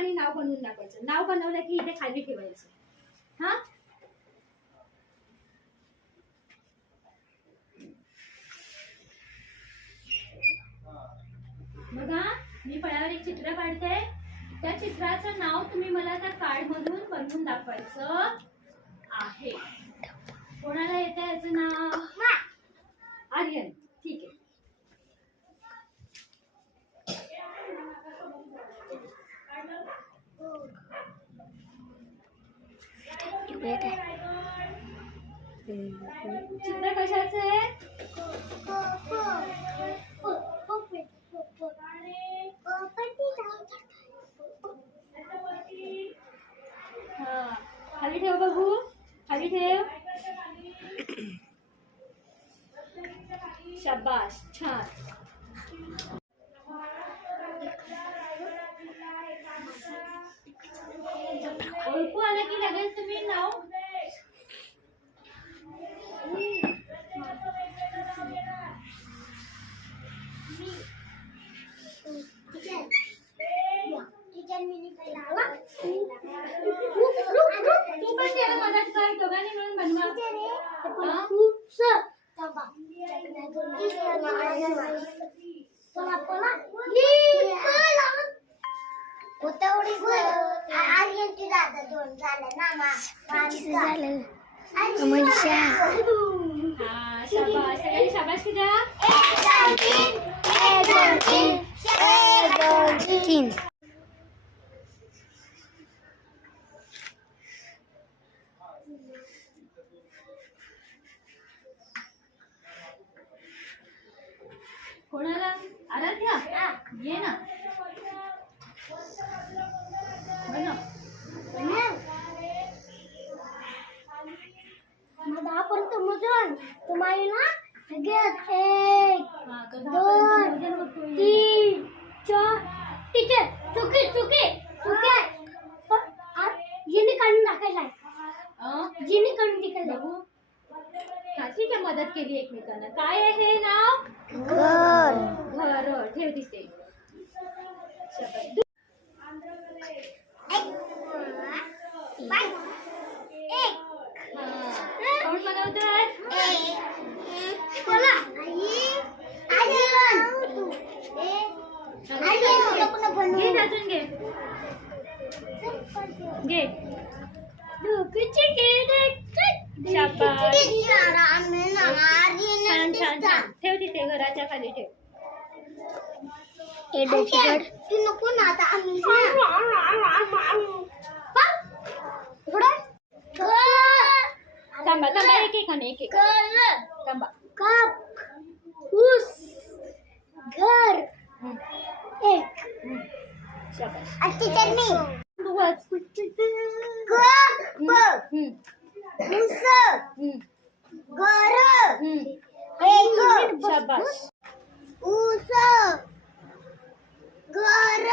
आणि नाव बनवून दाखवायचं. नाव बनवलं की इथे खाली ठेवायचं. हा बघा, मी फळ्यावर एक चित्र काढते. त्या चित्राचं नाव तुम्ही मला त्या कार्ड मधून बनवून दाखवायचं आहे. कोणाला येतं याचं नाव? आर्यन. ठीक आहे. चित्र कशाचं आहे? खाली ठेव बघू, खाली ठेव. शाबास, छान. ओळखू आलं की लगेच तुम्ही नाव तू पण त्याला मदत कर. दोघांनी मिळून बनवा. सगळ्यांनी शाबासकी द्या. 1 2 3 कोणाला? आराध्या, ये ना. तुम्हाला 1 2 3 4 ठीक आहे. चुकी जिने काढून टाकायला, जिने काढून टाकायला. ठीक आहे, मदत केली एकमेकांना. काय आहे हे नाव? घर. ठेव तिथे. कोण बनवतात? घे अजून घे. शाबास. छान. ठेव तिथे, घराच्या खाली ठेव. नको ना आता. थांबा एक थांबा. कप ऊस घर एक. शाबास. टीचर मी शाबास. ऊस घर